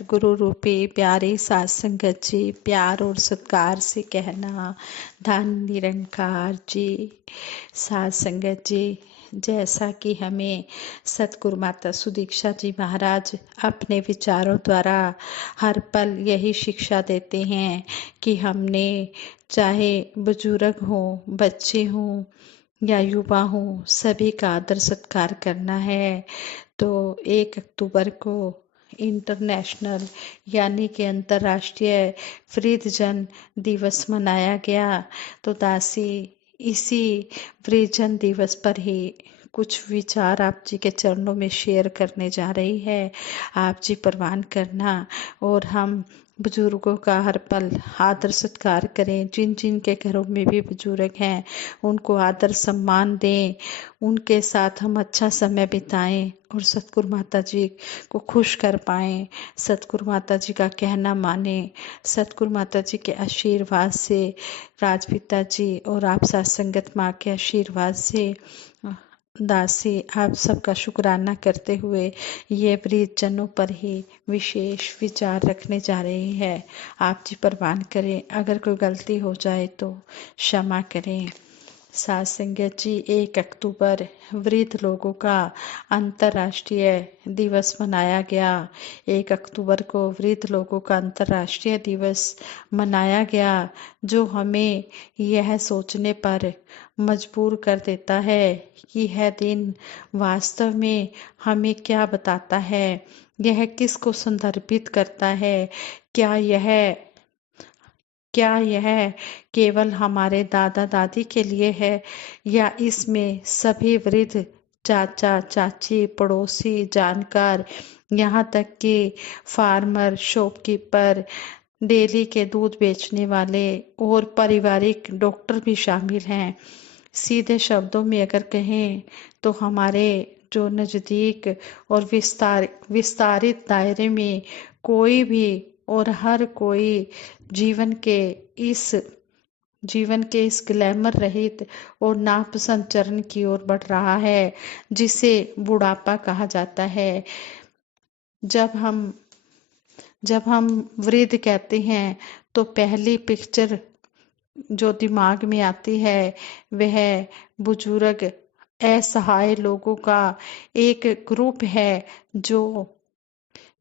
सतगुरु रूपी प्यारी सात संगत जी, प्यार और सत्कार से कहना धन निरंकार जी। सात संगत जी, जैसा कि हमें सतगुरु माता सुदीक्षा जी महाराज अपने विचारों द्वारा हर पल यही शिक्षा देते हैं कि हमने चाहे बुजुर्ग हो, बच्चे हों या युवा हो, सभी का आदर सत्कार करना है। तो 1 अक्टूबर को इंटरनेशनल यानी कि अंतर्राष्ट्रीय वृद्धजन दिवस मनाया गया। तो दासी इसी वृद्धजन दिवस पर ही कुछ विचार आप जी के चरणों में शेयर करने जा रही है। आप जी प्रवान करना और हम बुजुर्गों का हर पल आदर सत्कार करें। जिन जिन के घरों में भी बुजुर्ग हैं उनको आदर सम्मान दें, उनके साथ हम अच्छा समय बिताएं और सतगुरु माता जी को खुश कर पाएं। सतगुरु माता जी का कहना माने। सतगुरु माता जी के आशीर्वाद से, राजपिता जी और आप साथ संगत माँ के आशीर्वाद से दासी आप सबका शुक्राना करते हुए ये वृद्धजनों पर ही विशेष विचार रखने जा रही है। आप जी प्रवान करें, अगर कोई गलती हो जाए तो क्षमा करें। सात संगत जी, 1 अक्टूबर वृद्ध लोगों का अंतर्राष्ट्रीय दिवस मनाया गया। 1 अक्टूबर को वृद्ध लोगों का अंतर्राष्ट्रीय दिवस मनाया गया, जो हमें यह सोचने पर मजबूर कर देता है कि यह दिन वास्तव में हमें क्या बताता है, यह किसको संदर्भित करता है। क्या यह केवल हमारे दादा दादी के लिए है या इसमें सभी वृद्ध चाचा चाची, पड़ोसी, जानकार, यहाँ तक कि फार्मर, शॉपकीपर, डेयरी के दूध बेचने वाले और पारिवारिक डॉक्टर भी शामिल हैं। सीधे शब्दों में अगर कहें तो हमारे जो नज़दीक और विस्तारित दायरे में कोई भी और हर कोई जीवन के इस ग्लैमर रहित और नापसंद चरण की ओर बढ़ रहा है, जिसे बुढ़ापा कहा जाता है। जब हम वृद्ध कहते हैं तो पहली पिक्चर जो दिमाग में आती है वह बुजुर्ग असहाय लोगों का एक ग्रुप है, जो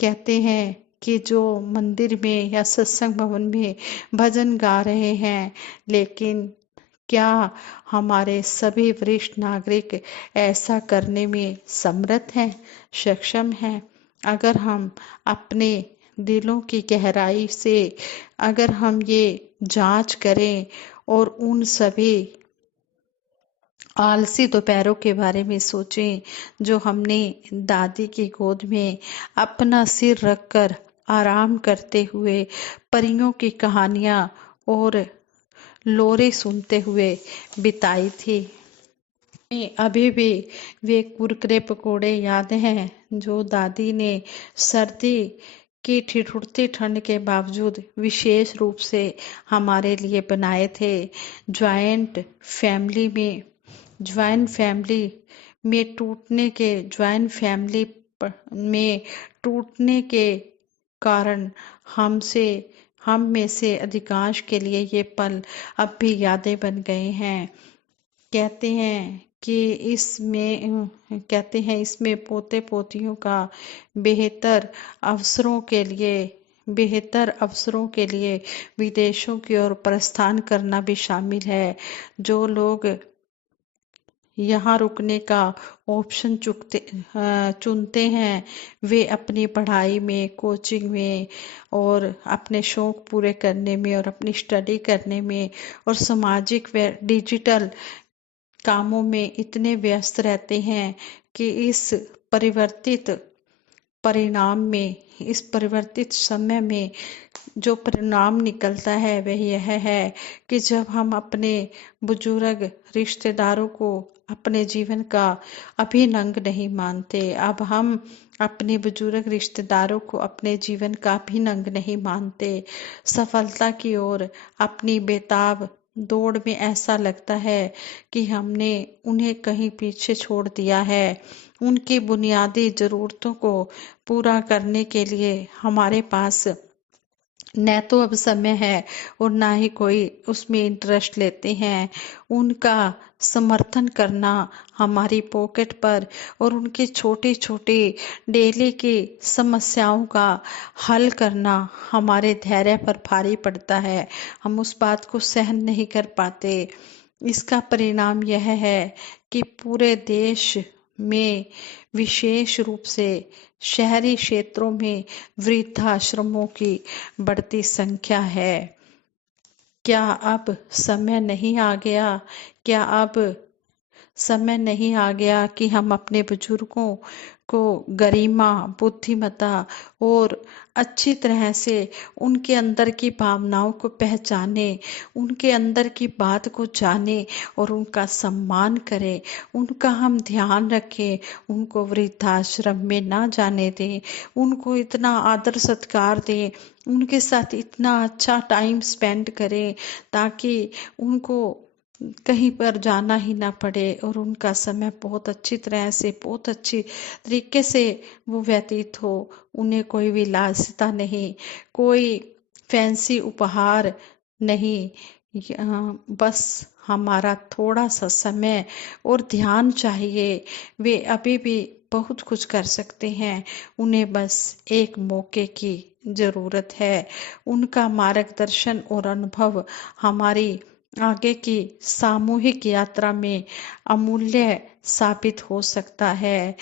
कहते हैं कि जो मंदिर में या सत्संग भवन में भजन गा रहे हैं, लेकिन क्या हमारे सभी वरिष्ठ नागरिक ऐसा करने में समर्थ हैं, सक्षम हैं? अगर हम अपने दिलों की गहराई से अगर हम ये जांच करें और उन सभी आलसी दोपहरों के बारे में सोचें जो हमने दादी की गोद में अपना सिर रखकर आराम करते हुए परियों की कहानियां और लोरी सुनते हुए बिताई थी। अभी भी वे कुरकुरे पकोड़े याद हैं जो दादी ने सर्दी की ठिठुरती ठंड के बावजूद विशेष रूप से हमारे लिए बनाए थे। ज्वाइंट फैमिली में टूटने के कारण हम में से अधिकांश के लिए ये पल अब भी यादें बन गए हैं। कहते हैं इसमें पोते पोतियों का बेहतर अवसरों के लिए विदेशों की ओर प्रस्थान करना भी शामिल है। जो लोग यहाँ रुकने का ऑप्शन चुनते हैं, वे अपनी पढ़ाई में, कोचिंग में और अपने शौक पूरे करने में और अपनी स्टडी करने में और सामाजिक व डिजिटल कामों में इतने व्यस्त रहते हैं कि इस परिवर्तित समय में जो परिणाम निकलता है वह यह है कि जब हम अपने बुजुर्ग रिश्तेदारों को अपने जीवन का अभिन्न अंग नहीं मानते, अब हम अपने बुजुर्ग रिश्तेदारों को अपने जीवन का अभिन्न अंग नहीं मानते, सफलता की ओर अपनी बेताब दौड़ में ऐसा लगता है कि हमने उन्हें कहीं पीछे छोड़ दिया है। उनकी बुनियादी ज़रूरतों को पूरा करने के लिए हमारे पास न तो अब समय है और ना ही कोई उसमें इंटरेस्ट लेते हैं। उनका समर्थन करना हमारी पॉकेट पर और उनकी छोटी छोटी डेली की समस्याओं का हल करना हमारे धैर्य पर भारी पड़ता है। हम उस बात को सहन नहीं कर पाते। इसका परिणाम यह है कि पूरे देश में, विशेष रूप से शहरी क्षेत्रों में, वृद्धाश्रमों की बढ़ती संख्या है। क्या अब समय नहीं आ गया? क्या अब समय नहीं आ गया कि हम अपने बुजुर्गों को गरिमा, बुद्धिमत्ता और अच्छी तरह से उनके अंदर की भावनाओं को पहचाने, उनके अंदर की बात को जाने और उनका सम्मान करें, उनका हम ध्यान रखें, उनको वृद्धाश्रम में ना जाने दें, उनको इतना आदर सत्कार दें, उनके साथ इतना अच्छा टाइम स्पेंड करें ताकि उनको कहीं पर जाना ही ना पड़े और उनका समय बहुत अच्छी तरह से, बहुत अच्छी तरीके से वो व्यतीत हो। उन्हें कोई विलासिता नहीं, कोई फैंसी उपहार नहीं, बस हमारा थोड़ा सा समय और ध्यान चाहिए। वे अभी भी बहुत कुछ कर सकते हैं, उन्हें बस एक मौके की जरूरत है। उनका मार्गदर्शन और अनुभव हमारी आगे की सामूहिक यात्रा में अमूल्य साबित हो सकता है।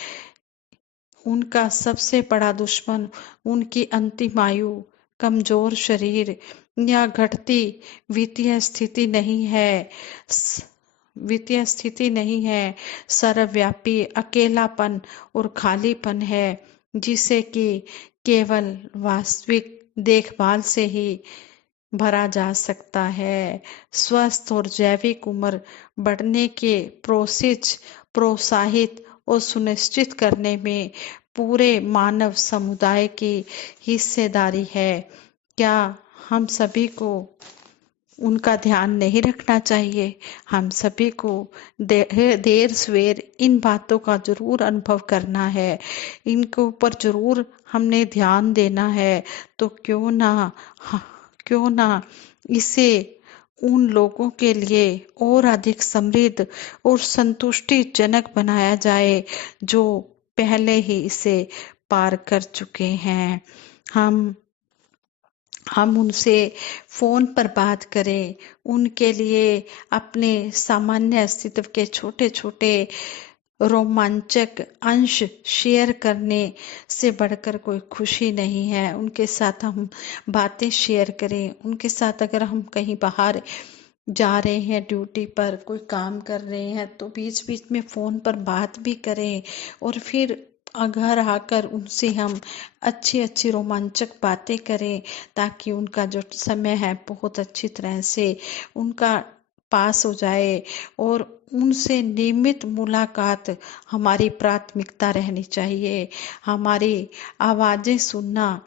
उनका सबसे बड़ा दुश्मन उनकी अंतिम आयु, कमजोर शरीर या घटती वित्तीय स्थिति नहीं है। वित्तीय स्थिति नहीं है, सर्वव्यापी अकेलापन और खालीपन है, जिसे कि केवल वास्तविक देखभाल से ही भरा जा सकता है। स्वस्थ और जैविक उम्र बढ़ने के प्रोसेस प्रोत्साहित और सुनिश्चित करने में पूरे मानव समुदाय की हिस्सेदारी है। क्या हम सभी को उनका ध्यान नहीं रखना चाहिए? हम सभी को देर सवेर इन बातों का जरूर अनुभव करना है, इनके ऊपर जरूर हमने ध्यान देना है। तो क्यों ना इसे उन लोगों के लिए और अधिक समृद्ध और संतुष्टिजनक बनाया जाए जो पहले ही इसे पार कर चुके हैं। हम उनसे फोन पर बात करें, उनके लिए अपने सामान्य अस्तित्व के छोटे छोटे रोमांचक अंश शेयर करने से बढ़कर कोई खुशी नहीं है। उनके साथ हम बातें शेयर करें, उनके साथ अगर हम कहीं बाहर जा रहे हैं, ड्यूटी पर कोई काम कर रहे हैं, तो बीच बीच में फोन पर बात भी करें और फिर घर आकर उनसे हम अच्छी अच्छी रोमांचक बातें करें ताकि उनका जो समय है बहुत अच्छी तरह से उनका पास हो जाए। और उनसे नियमित मुलाकात हमारी प्राथमिकता रहनी चाहिए। हमारी आवाजें सुनना,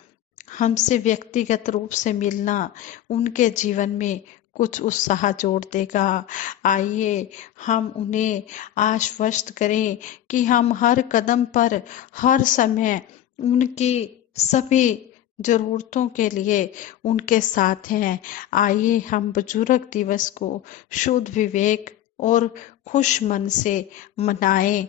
हमसे व्यक्तिगत रूप से मिलना उनके जीवन में कुछ उत्साह जोड़ देगा। आइए हम उन्हें आश्वस्त करें कि हम हर कदम पर, हर समय उनकी सभी जरूरतों के लिए उनके साथ हैं। आइए हम बुजुर्ग दिवस को शुद्ध विवेक और खुश मन से मनाएं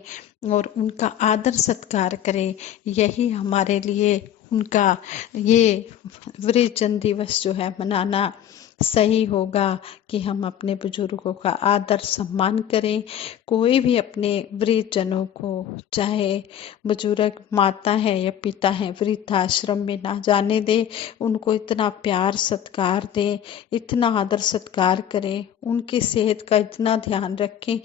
और उनका आदर सत्कार करें। यही हमारे लिए उनका ये वृद्धजन दिवस जो है मनाना सही होगा कि हम अपने बुजुर्गों का आदर सम्मान करें। कोई भी अपने वृद्धजनों को, चाहे बुजुर्ग माता है या पिता है, वृद्धाश्रम में ना जाने दे। उनको इतना प्यार सत्कार दें, इतना आदर सत्कार करें, उनकी सेहत का इतना ध्यान रखें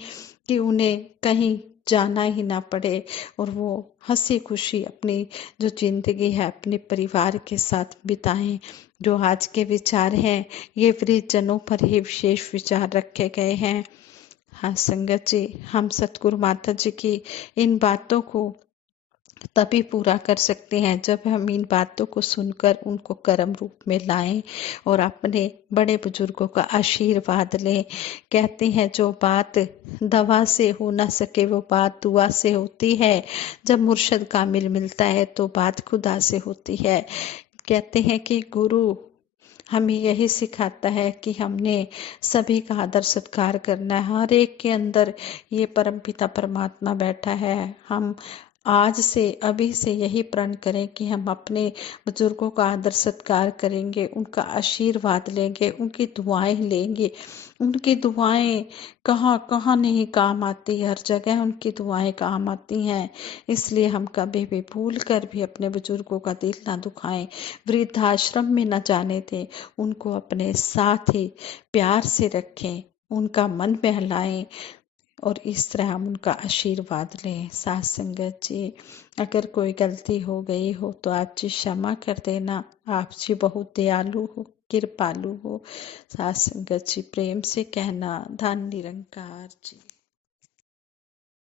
कि उन्हें कहीं जाना ही ना पड़े और वो हंसी खुशी अपनी जो जिंदगी है अपने परिवार के साथ बिताएं। जो आज के विचार हैं ये वृद्धजनों पर ही विशेष विचार रखे गए हैं। हाँ संगत जी, हम सतगुरु माता जी की इन बातों को तभी पूरा कर सकते हैं जब हम इन बातों को सुनकर उनको कर्म रूप में लाएं और अपने बड़े बुजुर्गों का आशीर्वाद लें। कहते हैं जो बात दवा से हो ना सके वो बात दुआ से होती है। जब मुर्शद कामिल मिलता है तो बात खुदा से होती है। कहते हैं कि गुरु हमें यही सिखाता है कि हमने सभी का आदर सत्कार करना है। हर एक के अंदर ये परमपिता परमात्मा बैठा है। हम आज से अभी से यही प्रण करें कि हम अपने बुजुर्गों का आदर सत्कार करेंगे, उनका आशीर्वाद लेंगे, उनकी दुआएं लेंगे। उनकी दुआएं कहाँ कहाँ नहीं काम आती, हर जगह उनकी दुआएं काम आती हैं। इसलिए हम कभी भी भूल कर भी अपने बुजुर्गों का दिल ना दुखाएं, वृद्धाश्रम में न जाने दें। उनको अपने साथ ही प्यार से रखें, उनका मन बहलाएं और इस तरह हम उनका आशीर्वाद लें। साथ संगत जी, अगर कोई गलती हो गई हो तो आप जी क्षमा कर देना। आप जी बहुत दयालु हो, कृपालु हो। साथ संगत जी प्रेम से कहना, धन निरंकार जी।